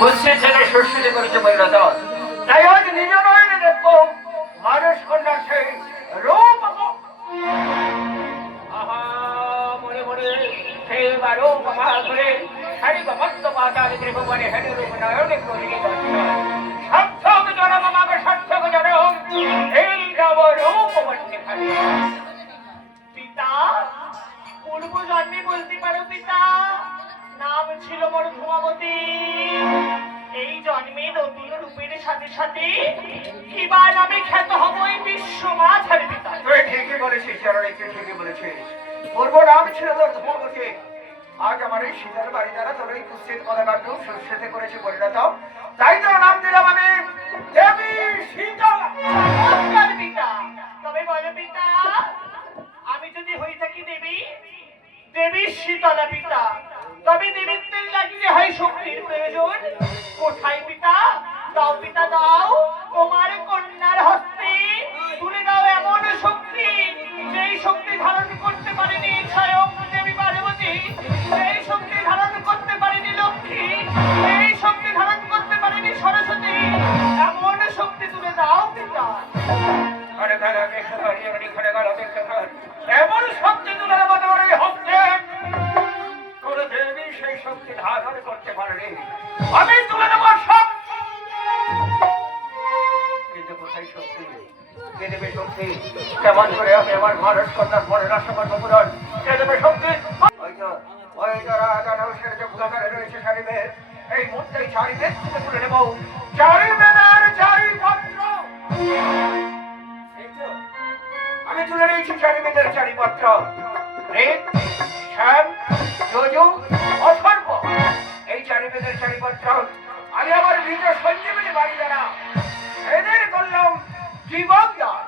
কুৎসিত ছেলে সুস্থিতি করেছে পরিণত। তাই আজ নিজ নয়নে দেখবো মানুষ কন্যার সেই রূপ। আহা মনে মনে সেই রূপ করে শাড়ি মত্ত পাতাল ত্রিভুবনে হেনে রূপ নয়নে করিনি সার্থক জনম আমাকে সার্থক জনম এই নব রূপ মন্যে খালি। পিতা পূর্ব জন্মে বলতে পারো পিতা নাম ছিল বড় ধূমাবতী। এই জন্মে নতুন রূপের সাথে সাথে কিবা নামে খ্যাত হব এই বিশ্ব মাঝারে পিতা। তুই ঠিকই বলেছিস জননী, তুই ঠিকই বলেছিস। পূর্ব নাম ছিল তোর ধূমাবতী। আজ আমার এই শীতের বাড়ি দ্বারা তোর এই কুৎসিত পদাকাণ্ড সুস্থিতি করেছে পরিণত। তাই তোর নাম দিলাম আমি দেবী শীতলা। চমৎকার পিতা। তবে বলো পিতা আমি যদি হয়ে থাকি দেবী দেবী শীতলা পিতা, তবে দেবীত্বের লাগিয়ে হয় শক্তির প্রয়োজন। কোথায় পিতা? দাও পিতা দাও, তোমার কন্যার হস্তে তুলে দাও এমন শক্তি যেই শক্তি ধারণ করতে পারেনি স্বয়ং দেবী পার্বতী, এই শক্তি ধারণ করতে পারেনি লক্ষ্মী, এই শক্তি ধারণ করতে পারেনি সরস্বতী। এমন শক্তি তুলে দাও পিতা। এমন শক্তি তুলে দেবো তোমার এই হস্তে তোর দেবী সেই শক্তি ধারণ করতে পারেনি। আমি তুলে দেবো সব। কিন্তু কোথায় শক্তি? কে দেবে শক্তি? কেমন করে আমি আমার মানুষ কন্যার মনের আশা করবো পূরণ? কে দেবে শক্তি? ওই তো রাজা নৌসের যে ভূতাকারে রয়েছে চারিবেদ, এই মুহূর্তে চারিবেদ থেকে তুলে নেব চারিবেদের চারিপত্র। আমি তুলে নিয়েছি চারিবেদের চারিপত্র। ঋক, শ্যাম, যজু, অথর্ব, এই চারিবেদের চারিপত্র আমি আমার নিজ সঞ্জীবনী বাড়ি দ্বারা এদের করলাম জীবন দান।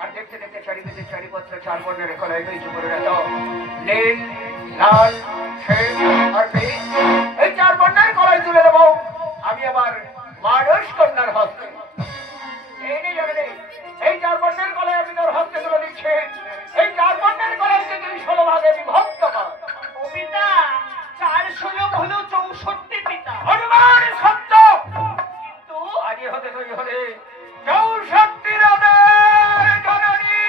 আর দেখতে দেখতে চারিবেদের চারিপত্র চার বর্ণের কলায় হয়েছে পরিণত। নীল, লাল, শ্বেত আর পীত, এই চার বর্ণের কলায় তুলে দেবো আমি আবার মানুষ কন্যার হস্তে। এই চার বর্ণের কলায় আমি তোর হস্তে তুলে দিচ্ছি। এই চার বর্ণের কলায় থেকে 16 ভাগে বিভক্ত কর। ও পিতা 4 16 হলো 64 পিতা। হনুমান সত্য, কিন্তু আগে হতে তৈরি হলে 64 রাজার জননী।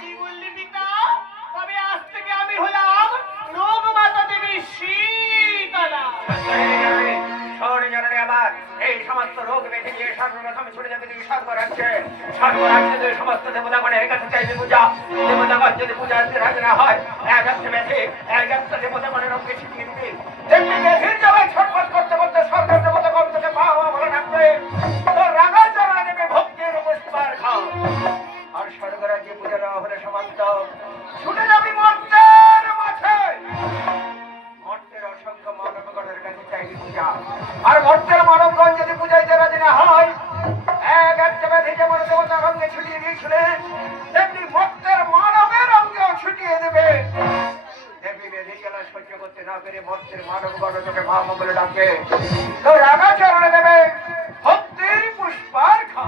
কি বললি পিতা? তবে আজ থেকে আমি হলাম রোগ মাতা দেবী শীতলা। আমার এই সমস্ত রোগ বেঁধে নিয়ে সর্বপ্রথম ছুটে যাবে তুমি স্বর্গরাজ্যে। স্বর্গরাজ্যে সমস্ত দেবতাগণের কাছে চাইবে পূজা। দেবতাগণ যদি পূজা রাজ না হয় এক হচ্ছে বেঁধে এক একটা দেবতাগণের অঙ্গে ছিটিয়ে দিবে। দেখবি বেঁধের যাবে ছটফট করতে করতে স্বর্গের দেবতাগণ তোকে বাবা বলে ডাকবে। তোর রাগা চড়া দেবে ভক্তির পুষ্পার খাও। আর স্বর্গরাজ্যে পূজা দেওয়া হলে সমাপ্ত। ছুটে যাবি মর্তের মাঠে। মর্তের অসংখ্য মানবগণের কাছে চাইবি পূজা। আর মর্তের মানবগণ যদি পূজাইতে রাজি না হয় এক একটা ব্যাধি যেমন দেবতার অঙ্গে ছুটিয়ে দিয়েছিলেন তেমনি মর্তের মানবের অঙ্গেও ছুটিয়ে দেবে। দেবী বেধি জ্বালা সহ্য করতে না পেরে মর্তের মানবগণ তোকে মা বলে ডাকে। তো রাগা চরণে দেবে ভক্তির পুষ্পার খা।